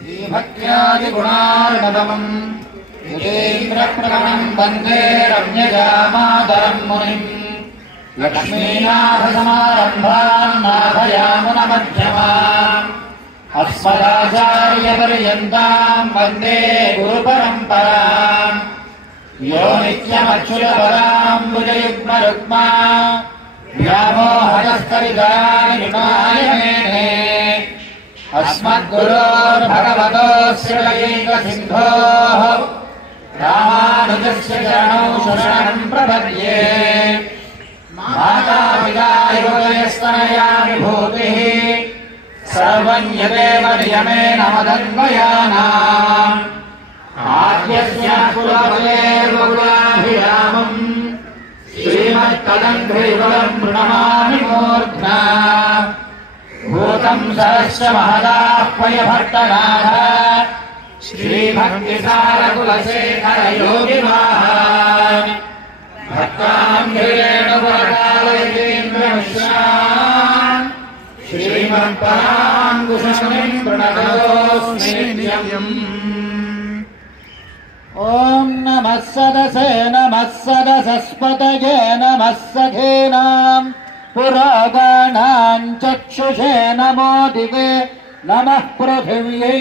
भक्त्यादिगुणार्णवम् यतीन्द्रप्रवणम् वन्दे रम्यजामातरम् मुनिम् लक्ष्मीनाथसमारम्भाम् नाथयामुनमध्यमाम् अस्मदाचार्यपर्यन्ताम् वन्दे गुरुपरम्पराम् यो नित्यमच्युतपदाम्बुजयुग्मरुक्मा व्यामोहतस्तरितानि मेने अस्मद्गुरोर्भगवतोऽस्य दयैकसिन्धोः रामानुजस्य चरणौ शरणम् प्रपद्ये मातापिता योगयस्तनया विभूतिः सर्वम् यदेव नियमेन मदन्वयानाम् आद्यस्य कुलपतेर्वकुलाभिरामम् श्रीमत्तदङ्घ्रिकुलम् प्रणमामि मूर्ध्ना भूतम् सरश्च महदाह्वयभट्टनाथ श्रीभक्तिसारकुलशेखर योगिवाहान् भक्ताङ्घ्रिरेणुपरकालयतीन्द्रमिश्रान् श्रीमत्पराङ्कुशमुनिम् प्रणतोऽस्मि नित्यम्। ॐ नमः सदसे नमः सदसस्पतये नमः सखेनाम् पुरागाणाम् चक्षुषे नमो दिवे नमः पृथिव्यै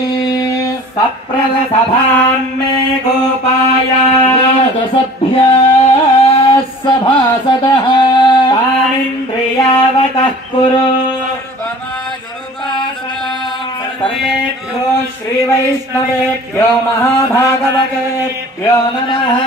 सप्रदसभाम् मे गोपाय सभ्याः सभासदः तानिन्द्रियावतः कुरु सर्वेभ्यो श्रीवैष्णवेभ्यो महाभागवतेभ्यो नमः।